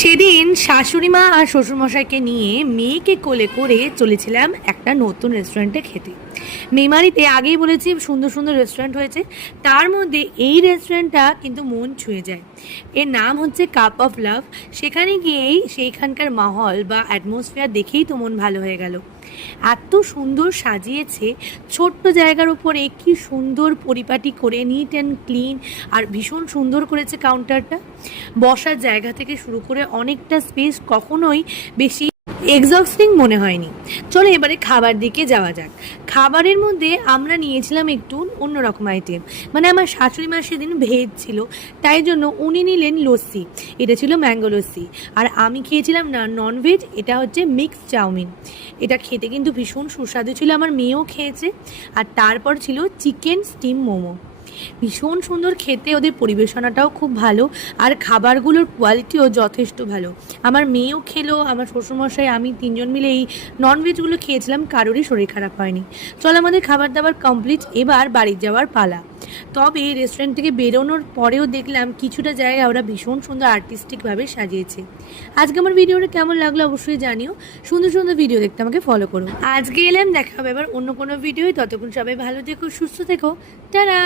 সেদিন শাশুড়ি মা আর শ্বশুরমশাইকে নিয়ে মেয়েকে কোলে করে চলেছিলাম একটা নতুন রেস্টুরেন্টে খেতে। মেমারিতে আগেই বলেছি সুন্দর সুন্দর রেস্টুরেন্ট হয়েছে, তার মধ্যে এই রেস্টুরেন্টটা কিন্তু মন ছুঁয়ে যায়। এর নাম হচ্ছে কাপ অফ লাভ। সেখানে গিয়েই সেইখানকার মাহল বা অ্যাটমসফিয়ার দেখেই তো মন ভালো হয়ে গেল। এত সুন্দর সাজিয়েছে, ছোট্ট জায়গার উপরে কি সুন্দর পরিপাটি করে, নিট অ্যান্ড ক্লিন, আর ভীষণ সুন্দর করেছে কাউন্টারটা। বসার জায়গা থেকে শুরু করে অনেকটা স্পেস, কখনোই বেশি এক্সস্টিং মনে হয়নি। চলো এবারে খাবার দিকে যাওয়া যাক। খাবারের মধ্যে আমরা নিয়েছিলাম একটু অন্যরকম আইটেম, মানে আমার শাশুড়ি মা সেদিন ভেজ ছিল, তাই জন্য উনি নিলেন লস্যি, এটা ছিল ম্যাঙ্গো লস্যি। আর আমি খেয়েছিলাম না ননভেজ, এটা হচ্ছে মিক্স চাউমিন। এটা খেতে কিন্তু ভীষণ সুস্বাদু ছিল, আমার মেয়েও খেয়েছে। আর তারপর ছিল চিকেন স্টিম মোমো, ভীষণ সুন্দর খেতে, ওদের পরিবেশনাটাও খুব ভালো, আর খাবারগুলোর কোয়ালিটিও যথেষ্ট ভালো। আমার মেয়েও খেলো, আমার শ্বশুরমশাই, আমি তিনজন মিলে এই ননভেজগুলো খেয়েছিলাম, কারোরই শরীর খারাপ হয়নি। চল আমাদের খাবার দাবার কমপ্লিট, এবার বাড়ি যাওয়ার পালা। তবে রেস্টুরেন্ট থেকে বেরোনোর পরেও দেখলাম কিছুটা জায়গা ওরা ভীষণ সুন্দর আর্টিস্টিকভাবে সাজিয়েছে। আজকে আমার ভিডিওটা কেমন লাগলো অবশ্যই জানিও। সুন্দর সুন্দর ভিডিও দেখতে আমাকে ফলো করো। আজকে এলাম, দেখা হবে এবার অন্য কোনো ভিডিওই। ততক্ষণ সবাই ভালো থেকো, সুস্থ থেকো, টাটা।